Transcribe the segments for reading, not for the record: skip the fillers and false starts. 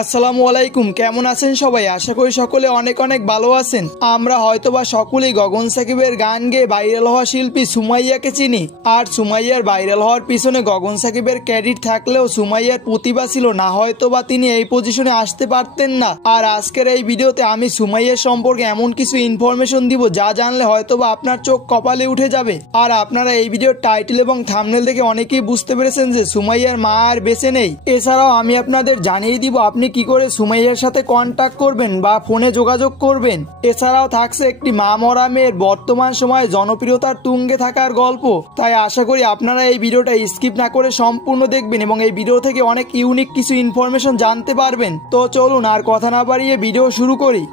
আসসালামু আলাইকুম, কেমন আছেন সবাই? আশা করি সকলে অনেক অনেক ভালো আছেন। আমরা হয়তোবা সকলেই গগন সাকিবের গান গেয়ে ভাইরাল হওয়া শিল্পী সুমাইয়াকে চিনি। আর সুমাইয়ার ভাইরাল হওয়ার পিছনে গগন সাকিবের ক্রেডিট থাকলেও সুমাইয়ার প্রতিভা ছিল না, হয়তোবা তিনি এই পজিশনে আসতে পারতেন না। আর আজকের এই ভিডিওতে আমি সুমাইয়ার সম্পর্কে এমন কিছু ইনফরমেশন দিব যা জানলে হয়তোবা আপনার চোখ কপালে উঠে যাবে। আর আপনারা এই ভিডিওর টাইটেল এবং থাম্বনেল দেখে অনেকেই বুঝতে পেরেছেন যে সুমাইয়ার মা আর বেঁচে নেই। এছাড়াও আমি আপনাদের জানিয়ে দিব আপনি কি করে সুমাইয়ার সাথে কন্ট্যাক্ট করবেন বা ফোনে যোগাযোগ করবেন। এছাড়াও থাকছে একটি মা মরা মেয়ের বর্তমান সময়ে জনপ্রিয়তার তুঙ্গে থাকার গল্প। তাই আশা করি আপনারা এই ভিডিওটা স্কিপ না করে সম্পূর্ণ দেখবেন এবং এই ভিডিও থেকে অনেক ইউনিক কিছু ইনফরমেশন জানতে পারবেন। তো চলুন আর কথা না বাড়িয়ে ভিডিও শুরু করি।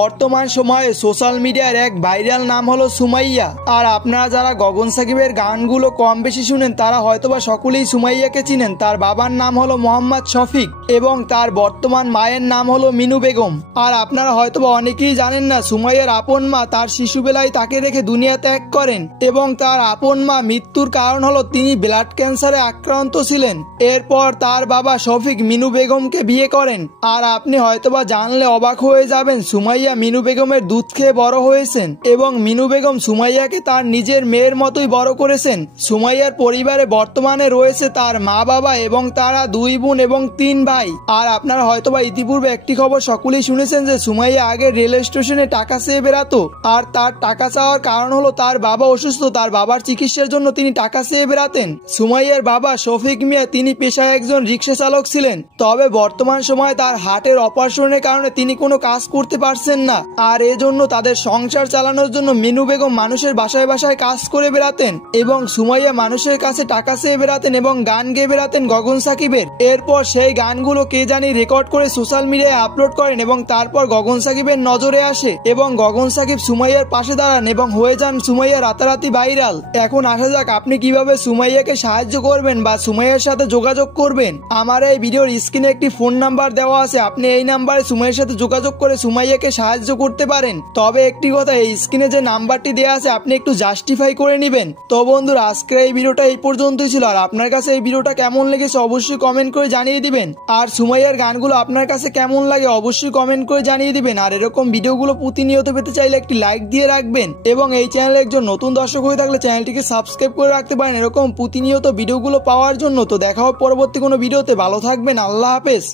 বর্তমান সময়ে সোশ্যাল মিডিয়ার এক ভাইরাল নাম হলো সুমাইয়া। আর আপনারা যারা গগন সাকিবের গানগুলো কম বেশি শুনেন তারা হয়তোবা সকলেই সুমাইয়াকে চিনেন। তার বাবার নাম হলো মোহাম্মদ শফিক এবং তার বর্তমান মায়ের নাম হলো মিনু বেগম। আর আপনারা হয়তোবা অনেকেই জানেন না, সুমাইয়ার আপন মা তার শিশুবেলায় তাকে রেখে দুনিয়া ত্যাগ করেন এবং তার আপন মা মৃত্যুর কারণ হলো তিনি ব্লাড ক্যান্সারে আক্রান্ত ছিলেন। এরপর তার বাবা শফিক মিনু বেগমকে বিয়ে করেন। আর আপনি হয়তোবা জানলে অবাক হয়ে যাবেন, সুমাইয়া মিনু বেগমের দুধ খেয়ে বড় হয়েছেন এবং মিনু বেগম সুমাইয়াকে তার নিজের মেয়ের মতোই বড় করেছেন। সুমাইয়ার পরিবারে বর্তমানে রয়েছে তার মা বাবা এবং তারা 2 বোন এবং 3 ভাই। আর আপনারা হয়তোবা ইতিপূর্বে একটি খবর সকলেই শুনেছেন যে সুমাইয়া আগে রেল স্টেশনে টাকা চেয়ে বেড়াতো। আর তার টাকা চাওয়ার কারণ হলো তার বাবা অসুস্থ, তার বাবার চিকিৎসার জন্য তিনি টাকা চেয়ে বেড়াতেন। সুমাইয়ার বাবা শফিক মিয়া তিনি পেশায় একজন রিক্সা চালক ছিলেন, তবে বর্তমান সময়ে তার হার্টের অপারেশনের কারণে তিনি কোনো কাজ করতে পারছেন না। আর এজন্য তাদের সংসার চালানোর জন্য মিনু বেগম মানুষের বাসায় বাসায় কাজ করে বেড়াতেন এবং সুমাইয়া মানুষের কাছে টাকা চেয়ে বেড়াতেন এবং গান গেয়ে বেড়াতেন গগন সাকিবের। এরপর সেই গানগুলো কে জানি রেকর্ড করে সোশ্যাল মিডিয়ায় আপলোড করেন এবং তারপর গগন সাকিবের নজরে আসে এবং গগন সাকিব সুমাইয়ার পাশে দাঁড়ান এবং হয়ে যান সুমাইয়া রাতারাতি ভাইরাল। এখন আসা যাক আপনি কিভাবে সুমাইয়াকে সাহায্য করবেন বা সুমাইয়ার সাথে যোগাযোগ করবেন। আমার এই ভিডিওর স্ক্রিনে একটি ফোন নাম্বার দেওয়া আছে, আপনি এই নাম্বারে সুমাইয়ার সাথে যোগাযোগ করে সুমাইয়াকে সাহায্য করতে পারেন। তবে একটি কথা, এই স্ক্রিনে যে নাম্বারটি দেওয়া আছে আপনি একটু জাস্টিফাই করে নেবেন। তো বন্ধুরা, আজকের এই ভিডিওটা এই পর্যন্তই ছিল। আর আপনার কাছে এই ভিডিওটা কেমন লেগেছে অবশ্যই কমেন্ট করে জানিয়ে দিবেন। আর সুমাইয়ার গানগুলো আপনার কাছে কেমন লাগে অবশ্যই কমেন্ট করে জানিয়ে দিবেন। আর এরকম ভিডিওগুলো প্রতিনিয়ত পেতে চাইলে একটি লাইক দিয়ে রাখবেন এবং এই চ্যানেলে একজন নতুন দর্শক হয়ে থাকলে চ্যানেলটিকে সাবস্ক্রাইব করে রাখতে পারেন এরকম প্রতিনিয়ত ভিডিওগুলো পাওয়ার জন্য। তো দেখা হবে পরবর্তী কোনো ভিডিওতে, ভালো থাকবেন, আল্লাহ হাফেজ।